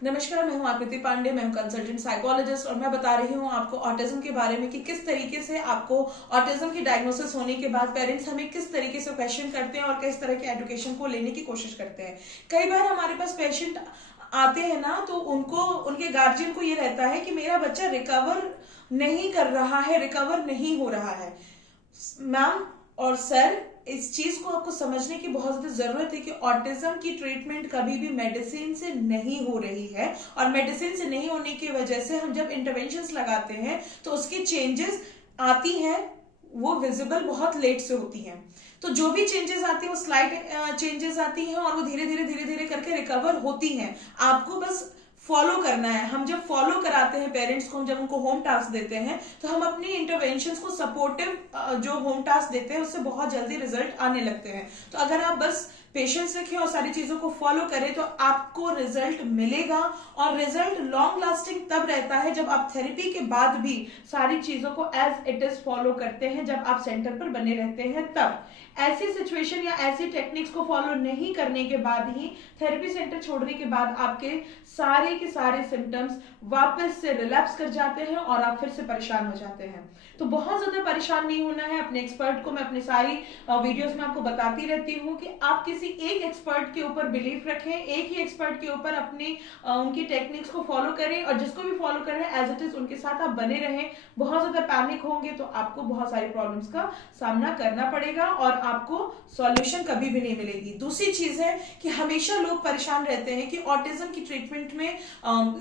नमस्कार, मैं हूं आकृति पांडे। मैं हूं कंसल्टेंट साइकोलॉजिस्ट और मैं बता रही हूं आपको ऑटिज्म के बारे में कि किस तरीके से आपको ऑटिज्म की डायग्नोसिस होने के बाद पेरेंट्स हमें किस तरीके से क्वेश्चन करते हैं और किस तरह के एजुकेशन को लेने की कोशिश करते हैं। कई बार हमारे पास पेशेंट आते हैं ना, तो उनको उनके गार्जियन को ये रहता है कि मेरा बच्चा रिकवर नहीं कर रहा है, रिकवर नहीं हो रहा है। मैम और सर, इस चीज को आपको समझने की बहुत ज्यादा जरूरत है कि ऑटिज्म की ट्रीटमेंट कभी भी मेडिसिन से नहीं हो रही है, और मेडिसिन से नहीं होने की वजह से हम जब इंटरवेंशंस लगाते हैं तो उसकी चेंजेस आती हैं, वो विजिबल बहुत लेट से होती हैं। तो जो भी चेंजेस आती है वो स्लाइड चेंजेस आती हैं और वो धीरे धीरे करके रिकवर होती हैं। आपको बस फॉलो करना है। हम जब फॉलो कराते हैं पेरेंट्स को, हम जब उनको होम टास्क देते हैं तो हम अपनी इंटरवेंशंस को सपोर्टिव जो होम टास्क देते हैं उससे बहुत जल्दी रिजल्ट आने लगते हैं। तो अगर आप बस पेशेंस रखें और सारी चीजों को फॉलो करें तो आपको रिजल्ट मिलेगा। और रिजल्ट लॉन्ग लास्टिंग तब रहता है जब आप थेरेपी के बाद भी सारी चीजों को एज इट इज फॉलो करते हैं, जब आप सेंटर पर बने रहते हैं तब। ऐसी सिचुएशन या ऐसी टेक्निक्स को फॉलो नहीं करने के बाद ही थेरेपी सेंटर छोड़ने के बाद आपके सारे के सारे सिम्टम्स वापस से रिलैप्स कर जाते हैं और आप फिर से परेशान हो जाते हैं। तो बहुत ज्यादा परेशान नहीं होना है। अपने एक्सपर्ट को मैं अपनी सारी वीडियोस में आपको बताती रहती हूँ कि आप किसी एक एक्सपर्ट के ऊपर बिलीफ रखें, एक ही एक्सपर्ट के ऊपर अपनी उनकी टेक्निक्स को फॉलो करें, और जिसको भी फॉलो कर रहे हैं एज इट इज उनके साथ आप बने रहें। बहुत ज्यादा पैनिक होंगे तो आपको बहुत सारी प्रॉब्लम्स का सामना करना पड़ेगा और आपको सॉल्यूशन कभी भी नहीं मिलेगी। दूसरी चीज है कि हमेशा लोग परेशान रहते हैं कि ऑटिज्म की ट्रीटमेंट में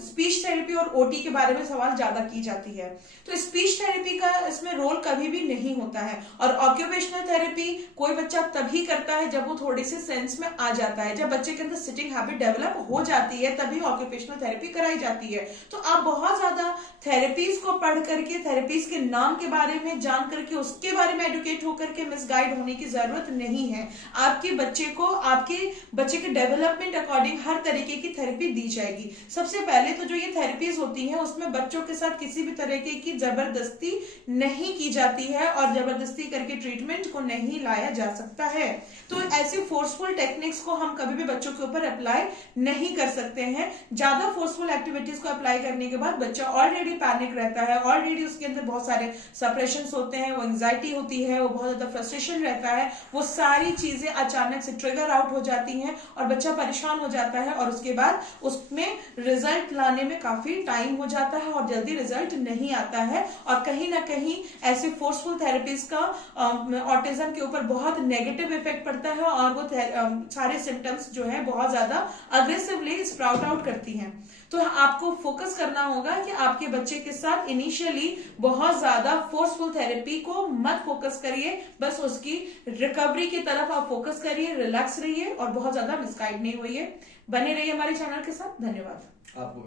स्पीच थेरेपी और ओटी के बारे में सवाल ज्यादा की जाती है। तो स्पीच थेरेपी का इसमें रोल कभी भी नहीं होता है। और ऑक्यूपेशनल थेरेपी कोई बच्चा तभी करता है जब वो थोड़े से सेंस में आ जाता है, जब बच्चे के अंदर सिटिंग हैबिट डेवलप हो जाती है तभी ऑक्यूपेशनल थेरेपी कराई जाती है। तो आप बहुत ज्यादा थेरेपीज को पढ़ करके, थेरेपीज के नाम के बारे में जान करके, उसके बारे में एडुकेट होकर के मिसगाइड होने की जरूरत नहीं है। आपके बच्चे को आपके बच्चे के डेवलपमेंट अकॉर्डिंग हर तरीके की थेरेपी दी जाएगी। सबसे पहले तो जो ये थेरेपीज होती हैं उसमें बच्चों के साथ किसी भी तरीके की जबरदस्ती नहीं की जाती है और जबरदस्ती करके ट्रीटमेंट को नहीं लाया जा सकता है। तो ऐसी फोर्सफुल टेक्निक्स को हम कभी भी बच्चों के ऊपर अप्लाई नहीं कर सकते हैं। ज्यादा फोर्सफुल एक्टिविटीज को अप्लाई करने के बाद बच्चा ऑलरेडी पैनिक रहता है, ऑलरेडी उसके अंदर बहुत सारे सप्रेशंस होते हैं, वो एंजाइटी होती है, वो बहुत ज्यादा फ्रस्ट्रेशन रहता है, वो सारी चीजें अचानक से ट्रिगर आउट हो जाती हैं और बच्चा परेशान हो जाता है और उसके बाद उसमें रिजल्ट लाने में काफी टाइम हो जाता है और जल्दी रिजल्ट नहीं आता है। और कहीं ना कहीं ऐसे फोर्सफुल थेरेपीज का ऑटिज्म के ऊपर बहुत नेगेटिव इफेक्ट पड़ता है और वो सारे सिम्टम्स जो है बहुत ज्यादा अग्रेसिवली स्प्राउट आउट करती हैं। तो आपको फोकस करना होगा कि आपके बच्चे के साथ इनिशियली बहुत ज्यादा फोर्सफुल थेरेपी को मत फोकस करिए, बस उसकी रिकवरी की तरफ आप फोकस करिए, रिलैक्स रहिए और बहुत ज्यादा मिसगाइड नहीं होइए। बने रहिए हमारे चैनल के साथ। धन्यवाद आपको।